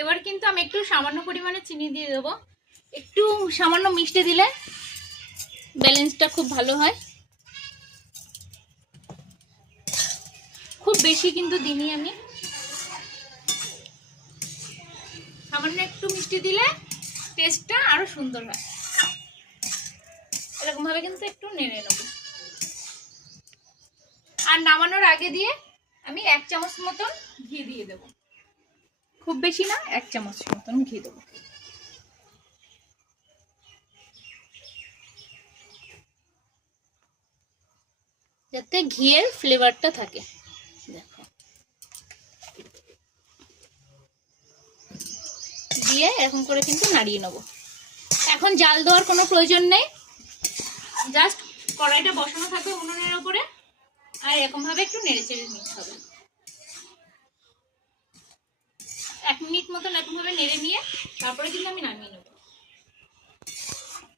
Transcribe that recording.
এবার কিন্তু আমি একটু সামান্য পরিমাণে চিনি দিয়ে দেবো। একটু সামান্য মিষ্টি দিলে ব্যালেন্সটা খুব ভালো হয়। খুব বেশি কিন্তু দিইনি আমি, সামান্য একটু মিষ্টি দিলে টেস্টটা আরো সুন্দর হয়। এরকম ভাবে কিন্তু একটু নেড়ে নেব। আর নামানোর আগে দিয়ে আমি 1 চামচ মতন ঘি দিয়ে দেব, খুব বেশি না, 1 চামচ মতন ঘি দেবো। যাতে ঘিয়ের ফ্লেভারটা থাকে। দেখো, দিয়ে এরকম করে কিন্তু নাড়িয়ে নেব। এখন জাল দেওয়ার কোনো প্রয়োজন নেই, জাস্ট কড়াইটা বসানো থাকবে উনুনের উপরে, আর এরকম ভাবে একটু নেড়ে চেড়ে নিতে হবে। 1 মিনিট মতন এরকম ভাবে নেড়ে নিয়ে তারপরে কিন্তু আমি নামিয়ে নেব।